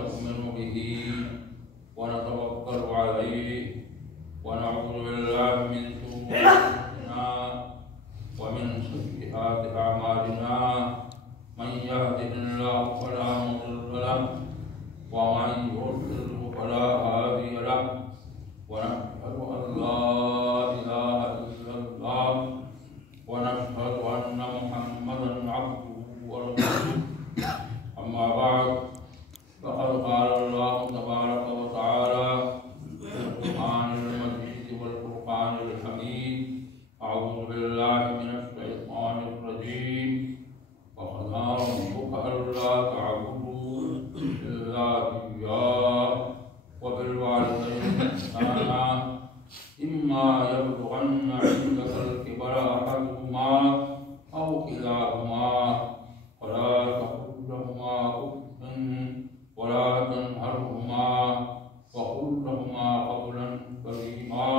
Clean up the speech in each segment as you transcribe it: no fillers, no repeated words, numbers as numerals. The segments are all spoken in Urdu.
ونؤمن به ونتوكل عليه ونعوذ بالله من شرور أنفسنا ومن سيئات أعمالنا من يهده الله فلا مضل له ومن يضلل فلا هادي له ونشهد أن لا إله إلا الله ونشهد أن محمدا عبده ورسوله أما بعد فقد قال الله تبارك وتعالى في القرآن المجيد والفرقان الحميد أعوذ بالله من الشيطان الرجيم وقضى ربك ألا تعبدوا إلا إياه وبالوالدين إحسانا إما يبلغن عندك الكبر أحدهما أو كلاهما فلا تقل لهما أف ولا تنهرهما وقل لهما قولا كريما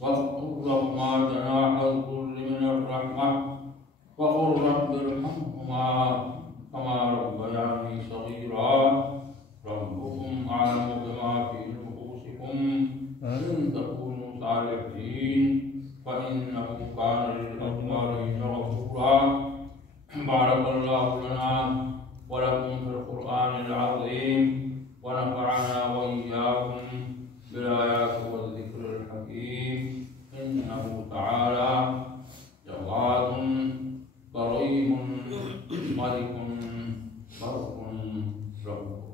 واخفض لهما جناح الذل من الرحمة وقل رب ارحمهما كما ربياني صغيرا ربكم أعلم بما في نفوسكم إن تكونوا صالحين فإنه كان للأوابين غفورا. بارك الله لنا ولكم في القرآن العظيم ونفعنا وإياكم بالآيات والذكر الحكيم إنه تعالى جواد كريم ملك بر رؤوف.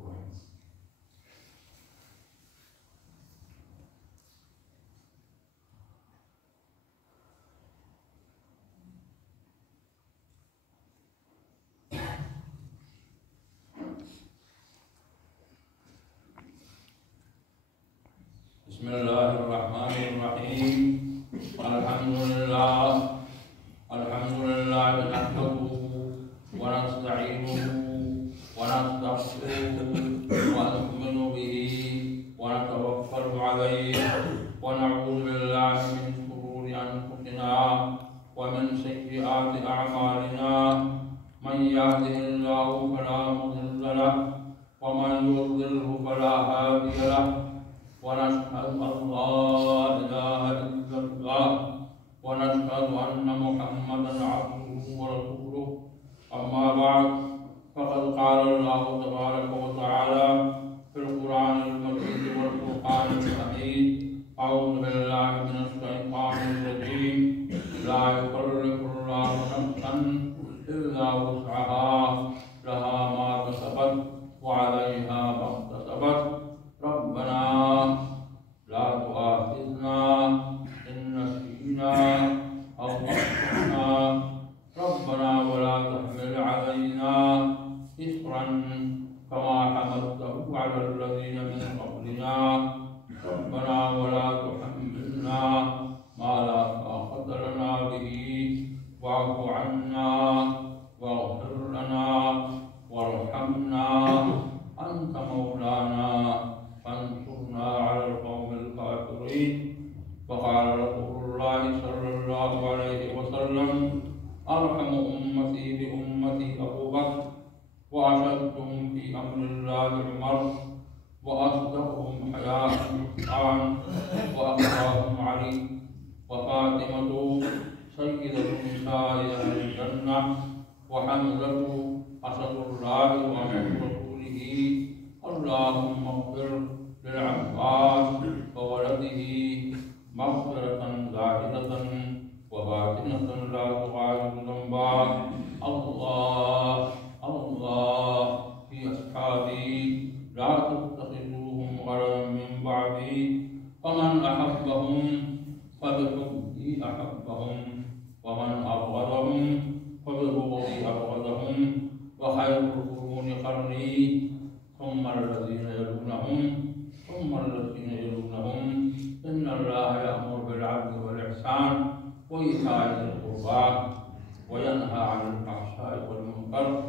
بسم الله الرحمن الرحيم. الحمد لله نحمده ونستعينه ونستغفره ونؤمن به ونتوكل عليه ونعوذ بالله من شرور أنفسنا ومن سيئات أعمالنا من يهده الله فلا مضل له ومن يضلله فلا هادي له ونشهد أن لا إله إلا الله ونشهد أن محمدا عبده ورسوله. أما بعد فقد قال الله تبارك وتعالى في القرآن المجيد والفرقان الحميد أعوذ بالله من الشيطان الرجيم لا يكلف الله نفسا إلا وسعها لها ما كسبت وعليها ما اكتسبت ربنا لا تؤاخذنا إن نسينا أو أخطأنا ربنا ولا تحمل علينا إصرا كما حملته على الذين من قبلنا ربنا ولا تحملنا ما لا طاقة لنا به واعف عنا واغفر لنا وارحمنا أنت مولانا فانصرنا على القوم الكافرين. وقال رسول الله صلى الله عليه وسلم أرحم أمتي بأمتي أبو بكر وأشدهم في أمر الله عمر وأصدقهم حياء عثمان وأقواهم علي وفاطمة سيدة نساء أهل الجنة وحمزة أسد الله وأمر رسوله. اللهم اغفر للعباس وولده مغفرة ظاهرة وباطنة لا تغادر ذنبا. الله في أصحابي لا تتخذوهم غرضا من بعدي فمن أحبهم فبحبي أحبهم ومن أبغضهم فببغضي أبغضهم وخير القرون قرني ثم الذين يلونهم ثم الذين يلونهم إن الله يأمر بالعدل والإحسان وإيتاء ذي القربى وينهى عن الفحشاء والمنكر